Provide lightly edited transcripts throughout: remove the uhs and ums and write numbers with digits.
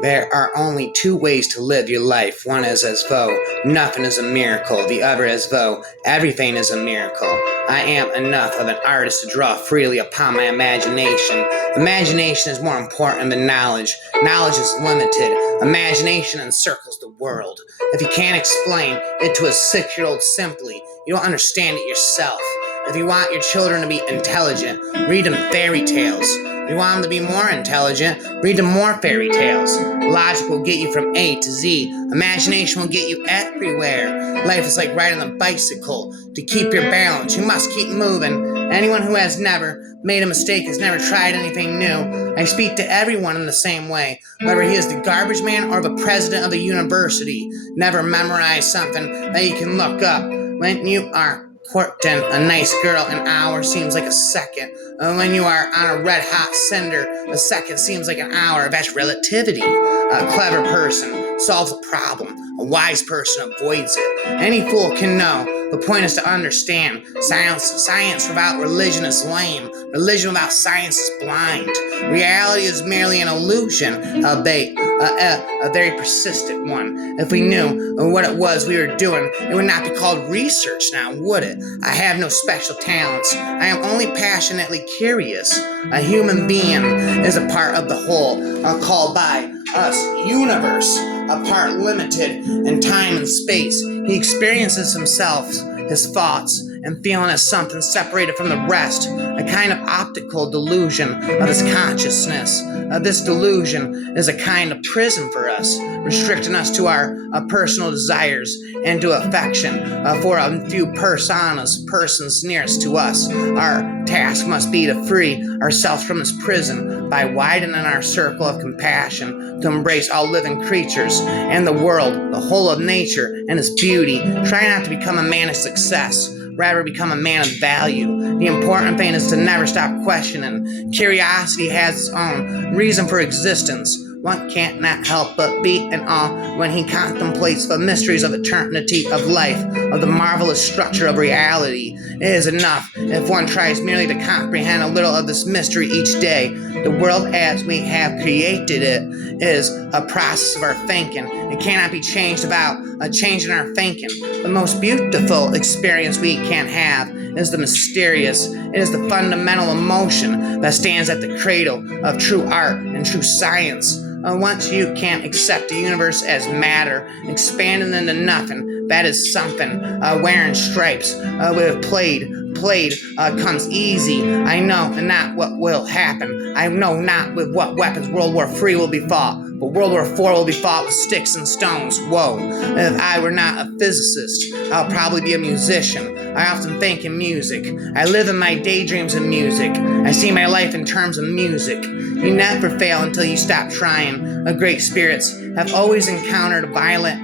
There are only two ways to live your life. One is as though nothing is a miracle. The other as though everything is a miracle. I am enough of an artist to draw freely upon my imagination. Imagination is more important than knowledge. Knowledge is limited. Imagination encircles the world. If you can't explain it to a 6-year-old simply, you don't understand it yourself. If you want your children to be intelligent, read them fairy tales. If you want them to be more intelligent, read them more fairy tales. Logic will get you from A to Z. Imagination will get you everywhere. Life is like riding a bicycle. To keep your balance, you must keep moving. Anyone who has never made a mistake has never tried anything new. I speak to everyone in the same way, whether he is the garbage man or the president of the university. Never memorize something that you can look up. When you are courting a nice girl, an hour seems like a second. When you are on a red hot cinder, a second seems like an hour. That's relativity. A clever person solves a problem. A wise person avoids it. Any fool can know. The point is to understand. Science without religion is lame. Religion without science is blind. Reality is merely an illusion, albeit a very persistent one. If we knew what it was we were doing, it would not be called research now, would it? I have no special talents. I am only passionately curious. A human being is a part of the whole, called by us universe, a part limited in time and space. He experiences himself, his thoughts, and feeling as something separated from the rest, a kind of optical delusion of his consciousness. This delusion is a kind of prison for us, restricting us to our personal desires and to affection for a few persons nearest to us. Our task must be to free ourselves from this prison by widening our circle of compassion, to embrace all living creatures and the world, the whole of nature and its beauty. Try not to become a man of success, rather become a man of value. The important thing is to never stop questioning. Curiosity has its own reason for existence. One can't not help but be in awe when he contemplates the mysteries of eternity, of life, of the marvelous structure of reality. It is enough if one tries merely to comprehend a little of this mystery each day. The world as we have created it is a process of our thinking. It cannot be changed without a change in our thinking. The most beautiful experience we can have is the mysterious. It is the fundamental emotion that stands at the cradle of true art and true science. Once you can accept the universe as matter, expanding into nothing, that is something. Wearing stripes, with played comes easy. I know not what will happen. I know not with what weapons World War III will be fought, but World War IV will be fought with sticks and stones. Whoa. If I were not a physicist, I'll probably be a musician. I often think in music. I live in my daydreams in music. I see my life in terms of music. You never fail until you stop trying. Great spirits have always encountered violent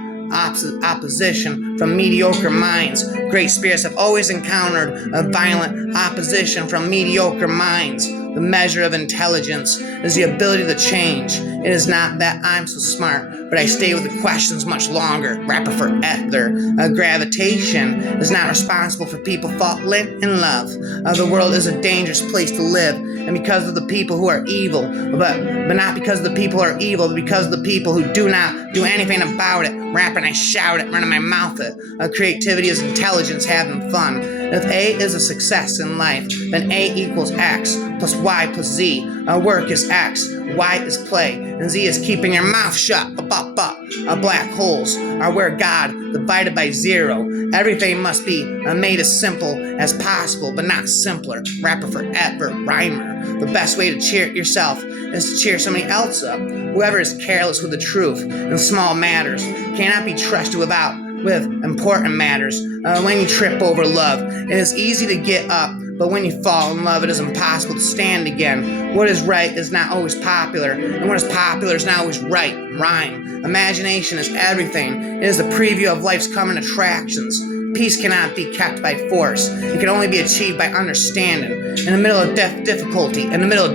opposition from mediocre minds. Great spirits have always encountered a violent opposition from mediocre minds. The measure of intelligence is the ability to change. It is not that I'm so smart, but I stay with the questions much longer. Rapper forever. Gravitation is not responsible for people falling in love. The world is a dangerous place to live, and because of the people who are evil, but not because of the people who are evil, but because of the people who do not do anything about it. Rapping, I shout it, running my mouth it. Creativity is intelligence, having fun. If A is a success in life, then A equals X plus Y plus Z. Work is X, Y is play, and Z is keeping your mouth shut. Black holes are where God divided by zero. Everything must be made as simple as possible, but not simpler. Rapper forever, rhymer. The best way to cheer yourself is to cheer somebody else up. Whoever is careless with the truth in small matters cannot be trusted with important matters. When you trip over love, it is easy to get up, but when you fall in love, it is impossible to stand again. What is right is not always popular, and what is popular is not always right. Rhyme. Imagination is everything. It is the preview of life's coming attractions. Peace cannot be kept by force. It can only be achieved by understanding. In the middle of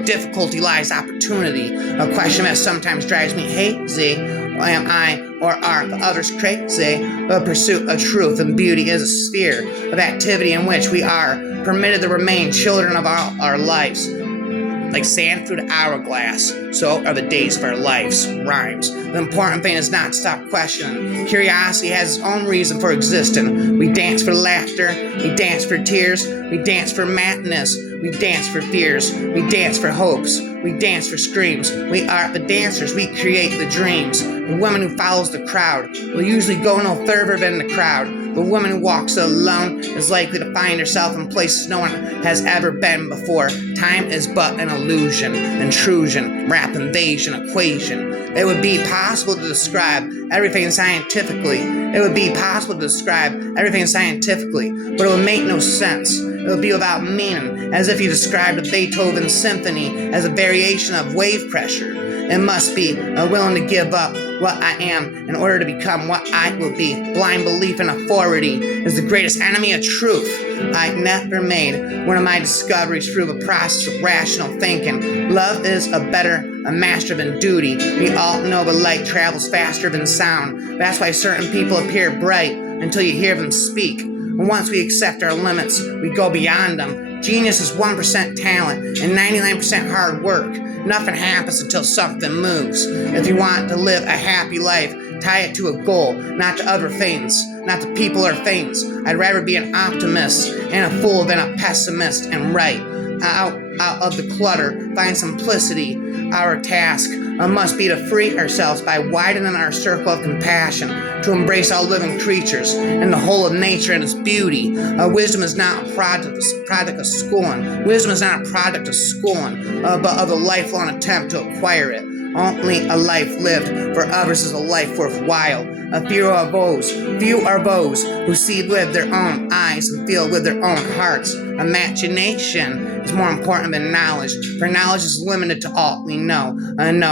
difficulty lies opportunity. A question that sometimes drives me hazy. Am I or are the others crazy? The pursuit of truth and beauty is a sphere of activity in which we are permitted to remain children of our lives. like sand through the hourglass, so are the days of our lives. Rhymes. The important thing is not to stop questioning. Curiosity has its own reason for existing. We dance for laughter, we dance for tears, we dance for madness, we dance for fears, we dance for hopes, we dance for screams. We are the dancers, we create the dreams. The woman who follows the crowd will usually go no further than the crowd. The woman who walks alone is likely to find herself in places no one has ever been before. Time is but an illusion, intrusion, rap invasion, equation. It would be possible to describe everything scientifically. It would be possible to describe everything scientifically, but it would make no sense. It would be without meaning, as if you described a Beethoven symphony as a variation of wave pressure. It must be willing to give up what I am in order to become what I will be. Blind belief in authority is the greatest enemy of truth. I never made one of my discoveries through the process of rational thinking. Love is a master than duty. We all know the light travels faster than sound. That's why certain people appear bright until you hear them speak. And once we accept our limits, we go beyond them. Genius is 1% talent and 99% hard work. Nothing happens until something moves. If you want to live a happy life, tie it to a goal, not to other things, not to people or things. I'd rather be an optimist and a fool than a pessimist and right. Out of the clutter, find simplicity. Our task must be to free ourselves by widening our circle of compassion, to embrace all living creatures and the whole of nature and its beauty. Wisdom is not a product of schooling. Wisdom is not a product of schooling, but of a lifelong attempt to acquire it. Only a life lived for others is a life worthwhile. Few are those who see with their own eyes and feel with their own hearts. Imagination is more important than knowledge, for knowledge is limited to all we know, and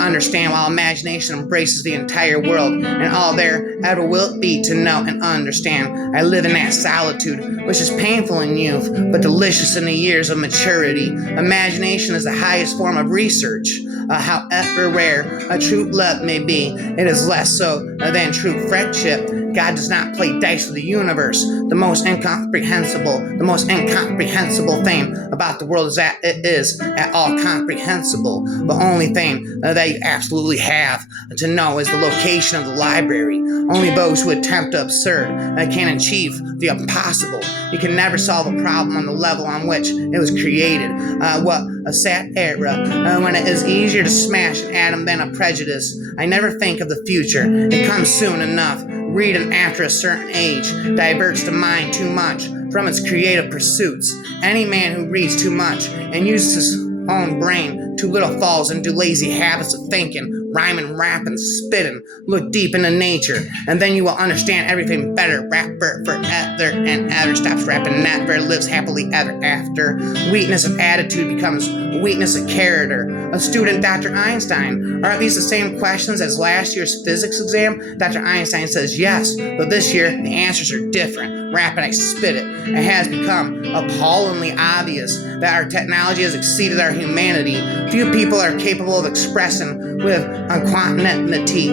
understand, while imagination embraces the entire world and all there ever will be to know and understand. I live in that solitude, which is painful in youth, but delicious in the years of maturity. Imagination is the highest form of research. However rare a true love may be, it is less so than true friendship. God does not play dice with the universe. The most incomprehensible thing about the world is that it is at all comprehensible. The only thing that you absolutely have to know is the location of the library. Only those who attempt the absurd can achieve the impossible. You can never solve a problem on the level on which it was created. What a sad era when it is easier to smash an atom than a prejudice. I never think of the future. It comes soon enough. Reading after a certain age diverts the mind too much from its creative pursuits. Any man who reads too much and uses his own brain too little falls into lazy habits of thinking, rhyming, rapping, spitting. Look deep into nature, and then you will understand everything better. Rapper forever and ever stops rapping, never lives happily ever after. Weakness of attitude becomes weakness of character. A student, Dr. Einstein. Are these the same questions as last year's physics exam? Dr. Einstein says yes, but this year the answers are different. Rap and I spit it. It has become appallingly obvious that our technology has exceeded our humanity. Few people are capable of expressing with equanimity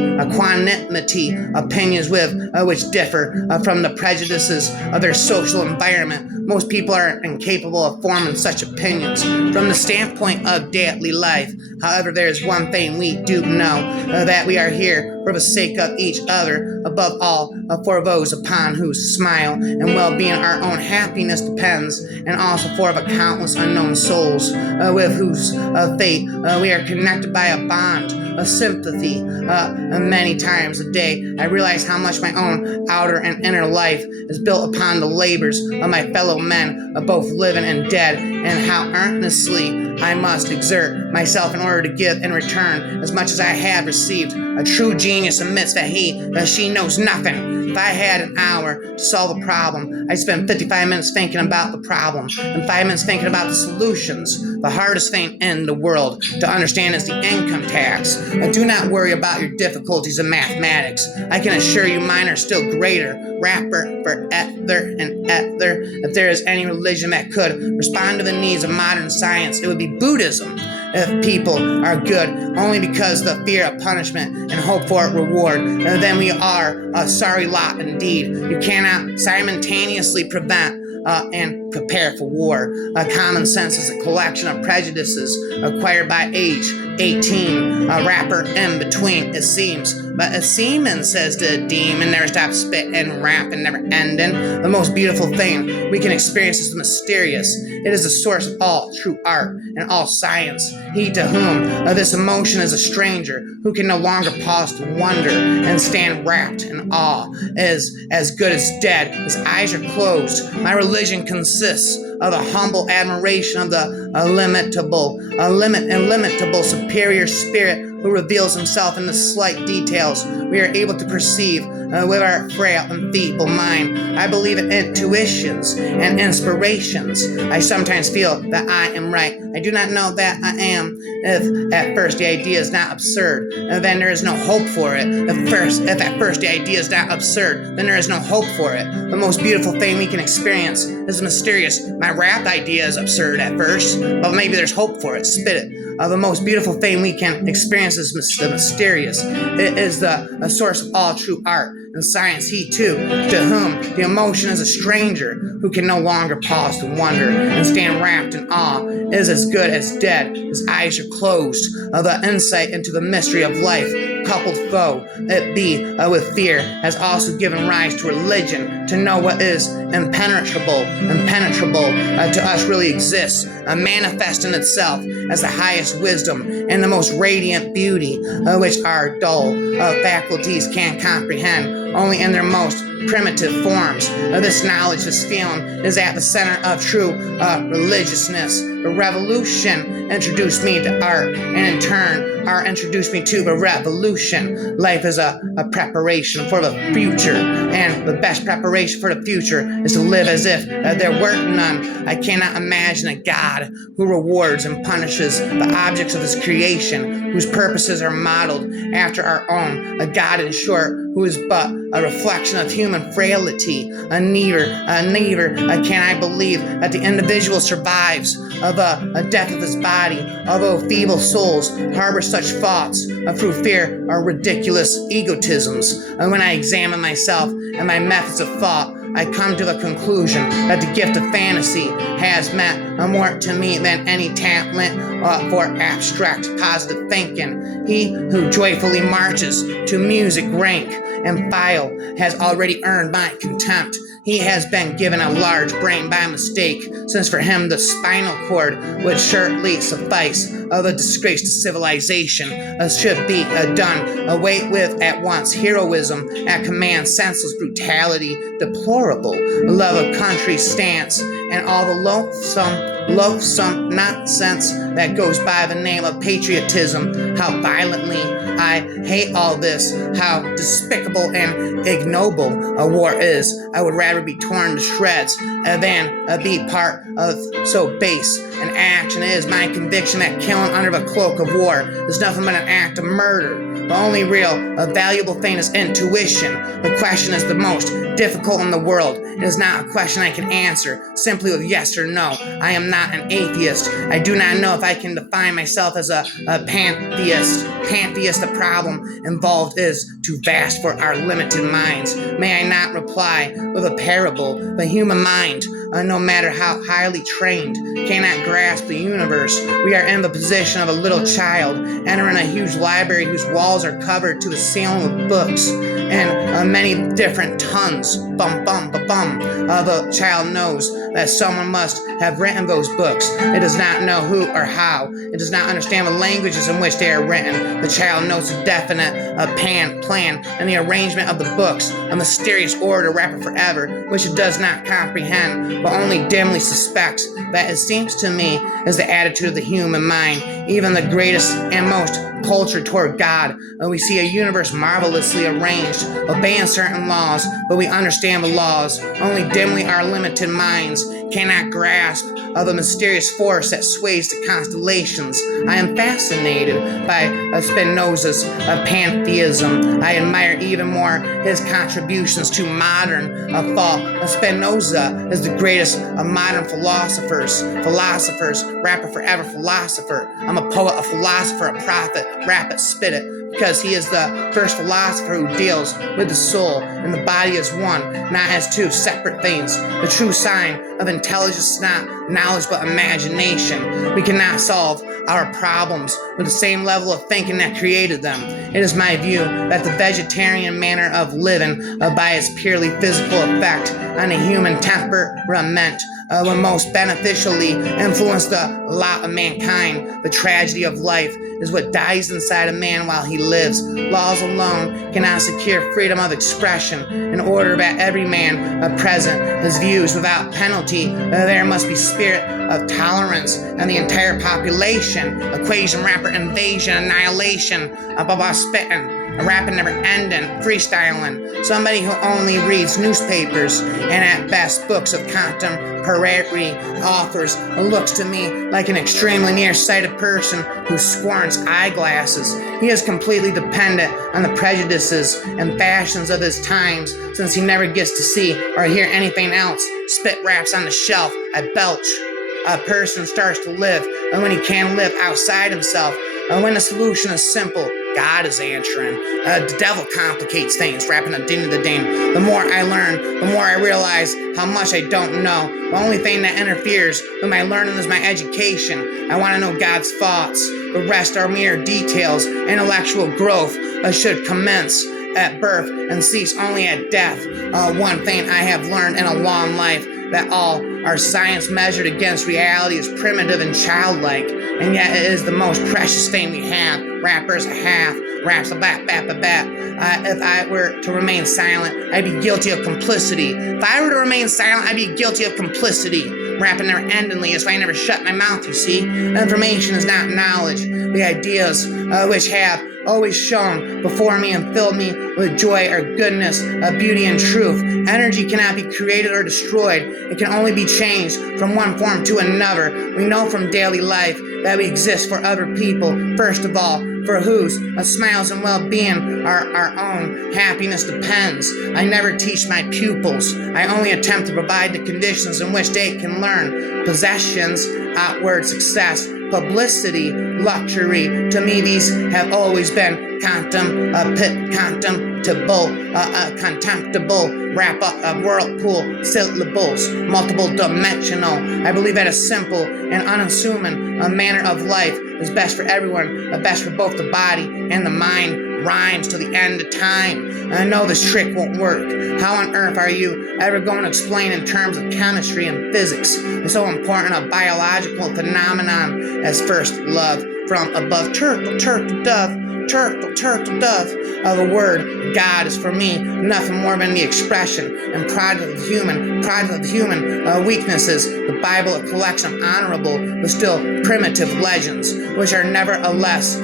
opinions which differ from the prejudices of their social environment. Most people are incapable of forming such opinions. From the standpoint of daily life, however, there is one thing we do know, that we are here for the sake of each other, above all for those upon whose smile and well-being our own happiness depends, and also for the countless unknown souls with whose fate we are connected by a bond, a sympathy. Many times a day I realize how much my own outer and inner life is built upon the labors of my fellow men, both living and dead, and how earnestly I must exert myself in order to give in return as much as I have received. A true genius admits that she knows nothing. If I had an hour to solve a problem, I'd spend 55 minutes thinking about the problem and 5 minutes thinking about the solutions. The hardest thing in the world to understand is the income tax. Do not worry about your difficulties in mathematics. I can assure you mine are still greater. Rapper forever and ever. If there is any religion that could respond to the needs of modern science, it would be Buddhism. If people are good only because of the fear of punishment and hope for a reward, then we are a sorry lot indeed. You cannot simultaneously prevent and prepare for war. Common sense is a collection of prejudices acquired by age. 18, a rapper in between, it seems. But a seaman, says the demon, never stops spitting and rapping, never ending. The most beautiful thing we can experience is the mysterious. It is the source of all true art and all science. He to whom this emotion is a stranger, who can no longer pause to wonder and stand wrapped in awe, is as good as dead. His eyes are closed. My religion consists of a humble admiration of the illimitable superior spirit who reveals himself in the slight details we are able to perceive with our frail and feeble mind. I believe in intuitions and inspirations. I sometimes feel that I am right. I do not know that I am. If at first the idea is not absurd, then there is no hope for it. If at first the idea is not absurd, then there is no hope for it. The most beautiful thing we can experience is mysterious. My rap idea is absurd at first, but maybe there's hope for it. Spit it. The most beautiful thing we can experience is the mysterious. It is the source of all true art and science. He too, to whom the emotion is a stranger, who can no longer pause to wonder and stand wrapped in awe, is as good as dead. His eyes are closed. The insight into the mystery of life, coupled though it be with fear, has also given rise to religion. To know what is impenetrable to us really exists, manifesting itself as the highest wisdom and the most radiant beauty, which our dull faculties can't comprehend only in their most primitive forms. This knowledge, this feeling, is at the center of true religiousness. The revolution introduced me to art, and in turn, art introduced me to the revolution. Life is a preparation for the future, and the best preparation for the future is to live as if there were none. I cannot imagine a God who rewards and punishes the objects of his creation, whose purposes are modeled after our own. A God, in short, who is but a reflection of human frailty. Neither can I believe that the individual survives of a death of his body, although feeble souls harbor such thoughts through fear or ridiculous egotisms. When I examine myself and my methods of thought, I come to the conclusion that the gift of fantasy has meant more to me than any talent for abstract positive thinking. He who joyfully marches to music, rank, and file has already earned my contempt. He has been given a large brain by mistake, since for him the spinal cord would surely suffice. The disgrace to civilization should be done away with at once. Heroism at command, senseless brutality, deplorable love of country stance, and all the loathsome nonsense that goes by the name of patriotism. How violently I hate all this, how despicable and ignoble a war is. I would rather be torn to shreds than be part of so base an action. It is my conviction that killing under the cloak of war is nothing but an act of murder. The only real valuable thing is intuition. The question is the most difficult in the world. It is not a question I can answer simply with yes or no. I am not an atheist. I do not know if I can define myself as a pantheist. The problem involved is too vast for our limited minds. May I not reply with a parable? The human mind, no matter how highly trained, cannot grasp the universe. We are in the position of a little child entering a huge library whose walls are covered to the ceiling with books and many different tons. Bum, bum, ba, bum. The child knows that someone must have written those books. It does not know who or how. It does not understand the languages in which they are written. The child knows the definite plan and the arrangement of the books, a mysterious order wrapped forever, which it does not comprehend, but only dimly suspects. That, it seems to me, is the attitude of the human mind, even the greatest and most cultured toward God. We see a universe marvelously arranged, obeying certain laws, but we understand the laws. Only dimly our limited minds cannot grasp of the mysterious force that sways the constellations. I am fascinated by Spinoza's pantheism. I admire even more his contributions to modern thought. Spinoza is the greatest of modern philosophers, rapper forever philosopher. I'm a poet, a philosopher, a prophet, rap it, spit it. because he is the first philosopher who deals with the soul and the body as one, not as two separate things. The true sign of intelligence is not knowledge but imagination. We cannot solve our problems with the same level of thinking that created them. It is my view that the vegetarian manner of living by its purely physical effect on the human temperament will most beneficially influence the lot of mankind. The tragedy of life is what dies inside a man while he lives. Laws alone cannot secure freedom of expression. In order that every man present his views without penalty, there must be spirit of tolerance and the entire population. Equation, rapper, invasion, annihilation, above spitting. A rapping never ending, freestyling. Somebody who only reads newspapers and at best books of contemporary authors looks to me like an extremely nearsighted person who scorns eyeglasses. He is completely dependent on the prejudices and fashions of his times, since he never gets to see or hear anything else. Spit raps on the shelf, I belch. A person starts to live, and when he can live outside himself, and when the solution is simple, God is answering. The devil complicates things, rapping a ding to the ding. The more I learn, the more I realize how much I don't know. The only thing that interferes with my learning is my education. I want to know God's thoughts. The rest are mere details. Intellectual growth should commence at birth and cease only at death. One thing I have learned in a long life, that all our science measured against reality is primitive and childlike, and yet it is the most precious thing we have. Rappers half, raps a bat, bat, bat, bat. If I were to remain silent, I'd be guilty of complicity. If I were to remain silent, I'd be guilty of complicity. Rapping never endingly is why I never shut my mouth, you see. Information is not knowledge. The ideas which have always shone before me and filled me with joy are goodness, beauty, and truth. Energy cannot be created or destroyed. It can only be changed from one form to another. We know from daily life that we exist for other people, first of all, for whose smiles and well-being our own happiness depends. I never teach my pupils. I only attempt to provide the conditions in which they can learn. Possessions, outward success, publicity, luxury. To me, these have always been contemptible, wrap up, whirlpool, syllables, multiple dimensional. I believe that a simple and unassuming manner of life is best for everyone, best for both the body and the mind. Rhymes to the end of time. I know this trick won't work. How on earth are you ever going to explain in terms of chemistry and physics so important a biological phenomenon as first love from above? Turtle, turtle, dove. Turtle, turtle, dove. The word God is for me nothing more than the expression and product of human weaknesses. The Bible, a collection of honorable but still primitive legends, which are nevertheless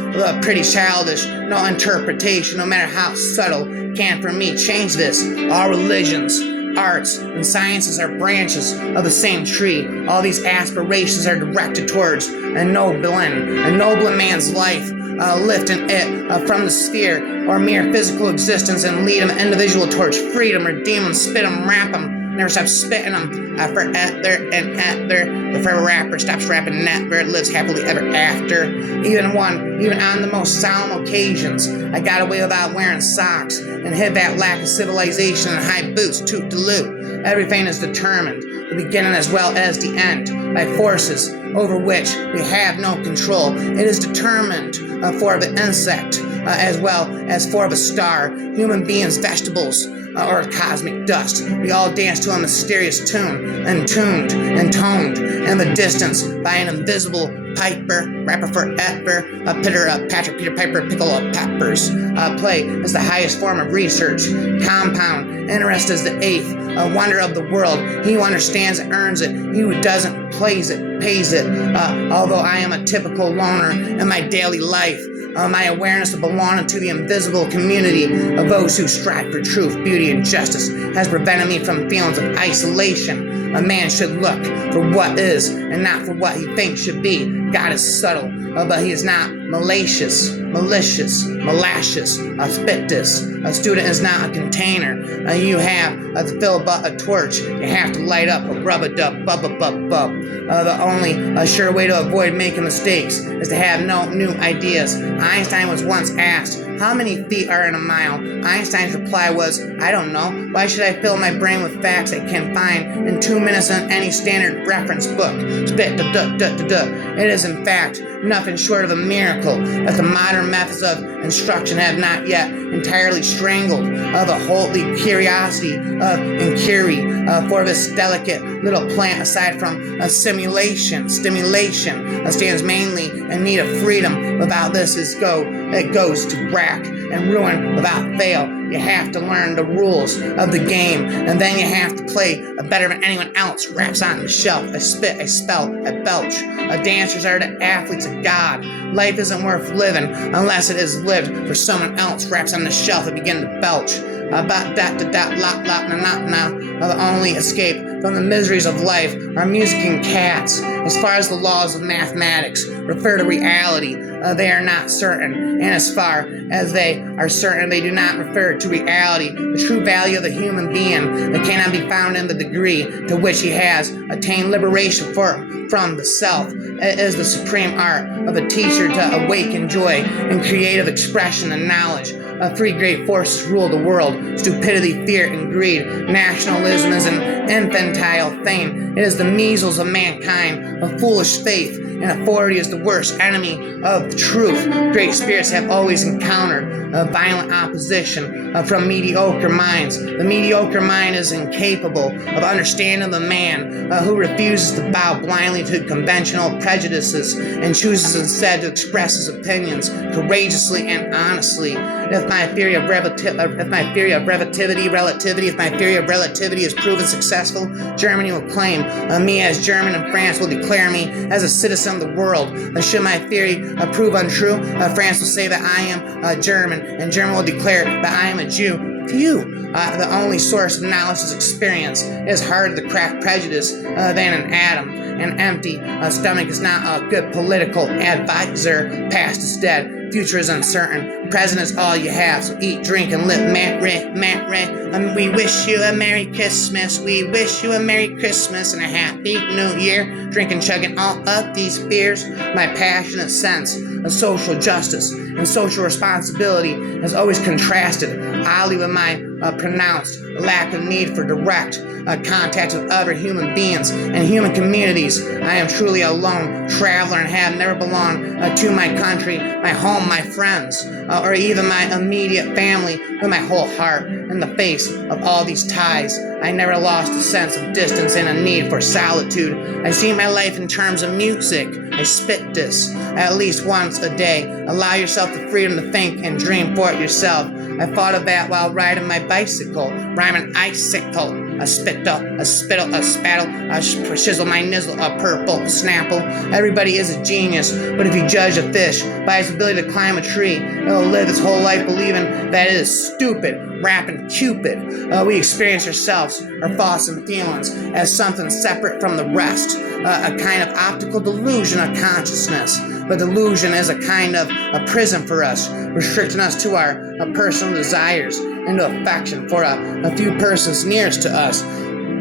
pretty childish. No interpretation, no matter how subtle, can for me change this. All religions, arts, and sciences are branches of the same tree. All these aspirations are directed towards ennobling man's life, lifting it from the sphere or mere physical existence and lead an individual towards freedom, redeem them, spit them, rap them, never stop spitting them. Forever and ever, the forever rapper stops rapping never, lives happily ever after. Even on the most solemn occasions, I got away without wearing socks and hid that lack of civilization in high boots, toot to loot. Everything is determined, the beginning as well as the end, by forces over which we have no control. It is determined for the insect as well as for the star, human beings, vegetables, or cosmic dust. We all dance to a mysterious tune, intoned in the distance by an invisible piper, rapper forever, Peter Piper, pickle of peppers. Play is the highest form of research. Compound interest is the eighth. A wonder of the world. He who understands it earns it. He who doesn't pays it. Although I am a typical loner in my daily life, my awareness of belonging to the invisible community of those who strive for truth, beauty, and justice has prevented me from feelings of isolation. A man should look for what is and not for what he thinks should be. God is subtle, but he is not malicious, auspicious. A student is not a container. You have to fill but a torch. You have to light up a rub-a-dub, bub-a-bub-bub. The only sure way to avoid making mistakes is to have no new ideas. Einstein was once asked, How many feet are in a mile? Einstein's reply was, I don't know. Why should I fill my brain with facts I can find in 2 minutes on any standard reference book? Spit da da da da da. It is in fact nothing short of a miracle that the modern methods of instruction have not yet entirely strangled the holy curiosity of inquiry for this delicate little plant. Aside from stimulation stands mainly in need of freedom. Without this it goes to rack and ruin without fail. You have to learn the rules of the game, and then you have to play better than anyone else. Raps on the shelf. I spit, I spell, I belch. Dancers are the athletes of God. Life isn't worth living unless it is lived for someone else. Raps on the shelf, I begin to belch. About that, the only escape from the miseries of life are music and cats. As far as the laws of mathematics refer to reality, they are not certain, and as far as they are certain, they do not refer to reality. The true value of the human being that cannot be found in the degree to which he has attained liberation from the self. It is the supreme art of a teacher to awaken joy in creative expression and knowledge. Three great forces rule the world: stupidity, fear, and greed. Nationalism is an infantile thing. It is the measles of mankind. A foolish faith and authority is the worst enemy of truth. Great spirits have always encountered violent opposition from mediocre minds. The mediocre mind is incapable of understanding the man who refuses to bow blindly to conventional prejudices and chooses instead to express his opinions courageously and honestly. If my theory of relativity is proven successful, Germany will claim me as German, and France will declare me as a citizen of the world. Should my theory prove untrue, France will say that I am German, and Germany will declare that I am a Jew. To you, the only source of knowledge is experience. It is harder to crack prejudice than an atom. An empty stomach is not a good political advisor. Past is dead. Future is uncertain. Present is all you have. So eat, drink, and live. We wish you a Merry Christmas. We wish you a Merry Christmas and a Happy New Year. Drinking, chugging all of these beers. My passionate sense of social justice and social responsibility has always contrasted oddly with my pronounced lack of need for direct contact with other human beings and human communities. I am truly a lone traveler and have never belonged to my country, my home, my friends, or even my immediate family with my whole heart. In the face of all these ties, I never lost a sense of distance and a need for solitude. I see my life in terms of music. I spit this at least once a day. Allow yourself the freedom to think and dream for it yourself. I thought of that while riding my bicycle, rhyming icicle. A spittle, a spittle, a spattle, a shizzle, my nizzle, a purple, a snapple. Everybody is a genius, but if you judge a fish by its ability to climb a tree, it'll live its whole life believing that it is stupid, rapping Cupid. We experience ourselves, our thoughts and feelings, as something separate from the rest, a kind of optical delusion of consciousness. But delusion is a kind of a prison for us, restricting us to our personal desires and to affection for a few persons nearest to us.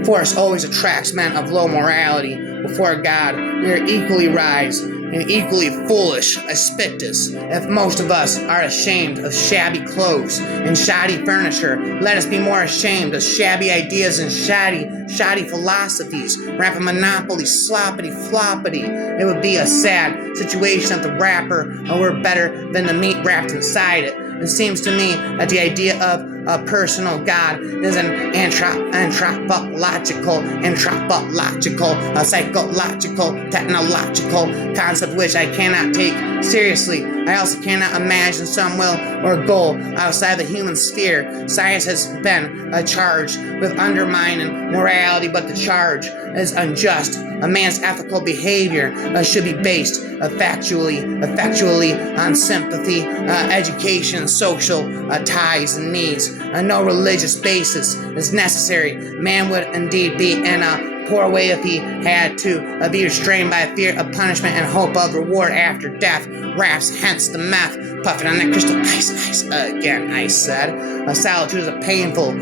Force always attracts men of low morality. Before God, we are equally wise and equally foolish. I spit this. If most of us are ashamed of shabby clothes and shoddy furniture, let us be more ashamed of shabby ideas and shoddy philosophies. Rapper monopoly, sloppity floppity. It would be a sad situation if the rapper were better than the meat wrapped inside it. It seems to me that the idea of a personal God is an anthropological, psychological, technological concept which I cannot take seriously. I also cannot imagine some will or goal outside the human sphere. Science has been charged with undermining morality, but the charge is unjust. A man's ethical behavior should be based effectually on sympathy, education, social ties and needs. No religious basis is necessary. Man would indeed be in a poor way if he had to be restrained by fear of punishment and hope of reward after death. Raps, hence the meth, puffing on that crystal ice again, I said. Solitude is painful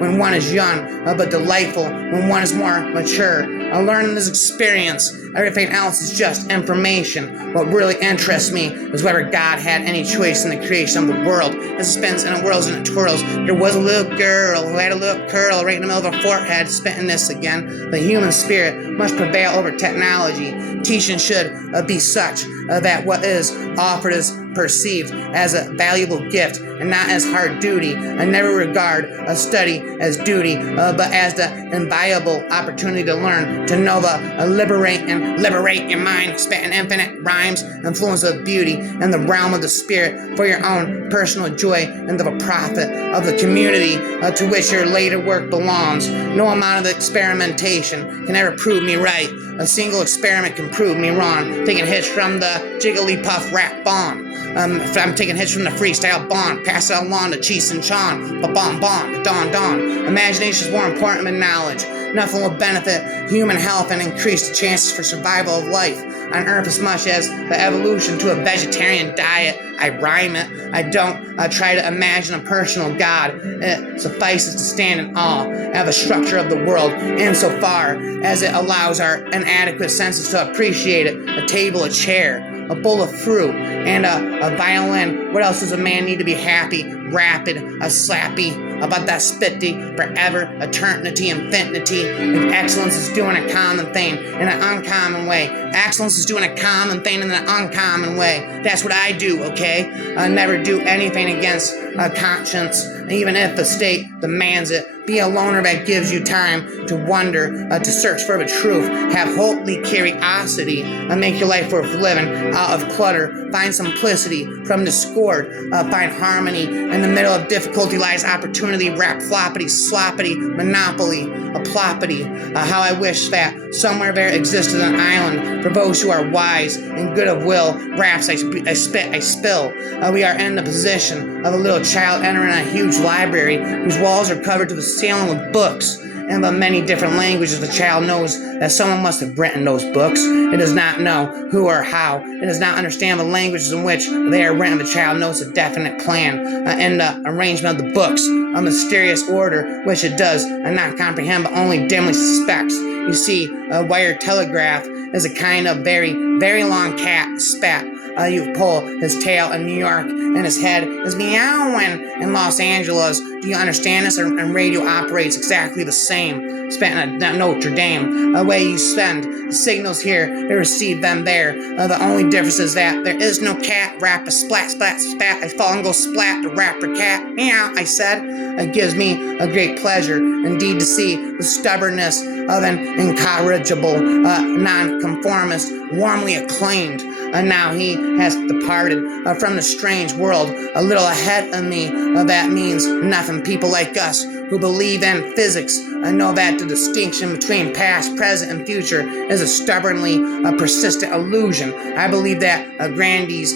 when one is young, but delightful when one is more mature. Learning this experience Everything else is just information. What really interests me is whether God had any choice in the creation of the world. As it spins and it whirls and it twirls, there was a little girl who had a little curl right in the middle of her forehead. Spitting this again. The human spirit must prevail over technology. Teaching should be such that what is offered is perceived as a valuable gift and not as hard duty. I never regard a study as duty, but as the invaluable opportunity to learn, to know the liberate your mind, spitting infinite rhymes, influence of beauty in the realm of the spirit for your own personal joy and the profit of the community to which your later work belongs. No amount of experimentation can ever prove me right. A single experiment can prove me wrong. Taking hits from the Jigglypuff rap bomb. I'm taking hits from the freestyle bond. Pass it along to Cheese and Chon. Ba-bomb, bomb, dawn. Imagination is more important than knowledge. Nothing will benefit human health and increase the chances for survival of life on Earth as much as the evolution to a vegetarian diet. I rhyme it. I don't try to imagine a personal God. It suffices to stand in awe of the structure of the world insofar as it allows our inadequate senses to appreciate it. A table, a chair, a bowl of fruit, and a violin. What else does a man need to be happy, rapid, a slappy, about that spitty, forever, eternity, infinity? If excellence is doing a common thing in an uncommon way. Excellence is doing a common thing in an uncommon way. That's what I do, okay? I never do anything against conscience, even if the state demands it. Be a loner that gives you time to wonder, to search for the truth. Have holy curiosity, make your life worth living out of clutter. Find simplicity from discord. Find harmony. In the middle of difficulty lies opportunity. Rap floppity, sloppity, monopoly, a ploppity. How I wish that somewhere there existed an island for those who are wise and good of will. Raps, I spit, I spill. We are in the position of a little child entering a huge library whose walls are covered to the ceiling with books in the many different languages. The child knows that someone must have written those books. It does not know who or how. It does not understand the languages in which they are written. The child knows a definite plan in the arrangement of the books, a mysterious order which it does not comprehend but only dimly suspects. You see, a wire telegraph is a kind of very, very long cat spat. You pull his tail in New York, and his head is meowing in Los Angeles. Do you understand this? And radio operates exactly the same. Spent in Notre Dame. The way you send signals here, they receive them there. The only difference is that there is no cat. Rap a splat, splat, spat. I fall and go splat. The rapper cat. Meow, I said. It gives me a great pleasure, indeed, to see the stubbornness of an incorrigible nonconformist warmly acclaimed. Now he has departed from the strange world a little ahead of me. That means nothing. People like us who believe in physics know that the distinction between past, present, and future is a stubbornly persistent illusion. I believe that Gandhi's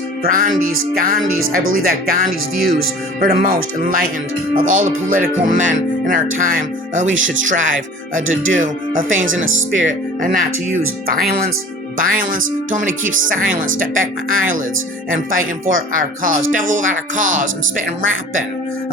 views were the most enlightened of all the political men in our time. We should strive to do things in the spirit and not to use violence. Violence told me to keep silent, step back my eyelids, and fighting for our cause. Devil without a cause, I'm spitting rapping,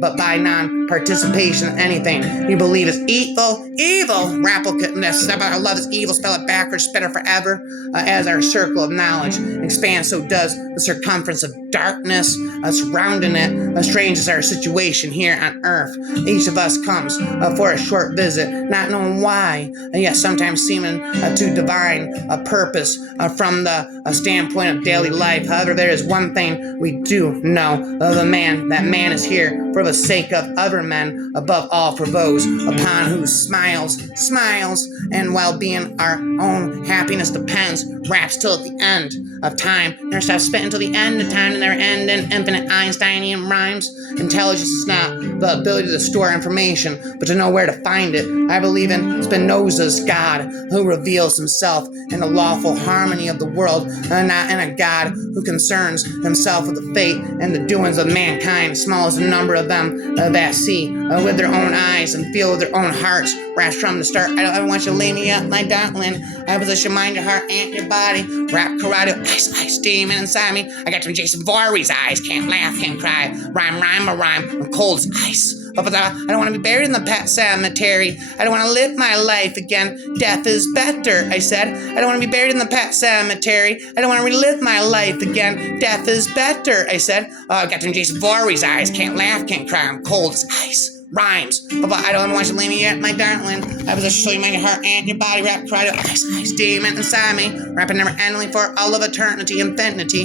but by non-participation in anything you believe is evil. Rappelness, I love is evil, spell it backwards, better forever. As our circle of knowledge expands, so does the circumference of darkness surrounding it. Strange is our situation here on earth. Each of us comes for a short visit, not knowing why, and yet sometimes seeming to divine a purpose from the standpoint of daily life. However, there is one thing we do know. That man is here for the sake of other men, above all for those upon whose smiles, and well-being our own happiness depends. Raps till at the end of time. Never stop spitting till the end of time, and never end in infinite Einsteinian rhymes. Intelligence is not the ability to store information, but to know where to find it. I believe in Spinoza's God, who reveals himself in the lawful harmony of the world, and not in a God who concerns himself with the fate and the doings of mankind. Small is the number of them that see with their own eyes and feel with their own hearts. Raps from the start. I want you to lay me up, my darling. I possess your mind, your heart, and your body. Rap karate, ice, steaming inside me. I got some Jason Voorhees eyes. Can't laugh, can't cry. Rhyme, a rhyme. I'm cold as ice. I don't want to be buried in the pet cemetery. I don't want to live my life again. Death is better, I said. I don't want to be buried in the pet cemetery. I don't want to relive my life again. Death is better, I said. Oh, I got them Jason Voorhees eyes. Can't laugh, can't cry. I'm cold as ice. Rhymes. I don't want you to leave me yet, my darling. I was just show you my heart and your body wrapped right up ice, ice demon inside me, rapping never endingly for all of eternity, infinity.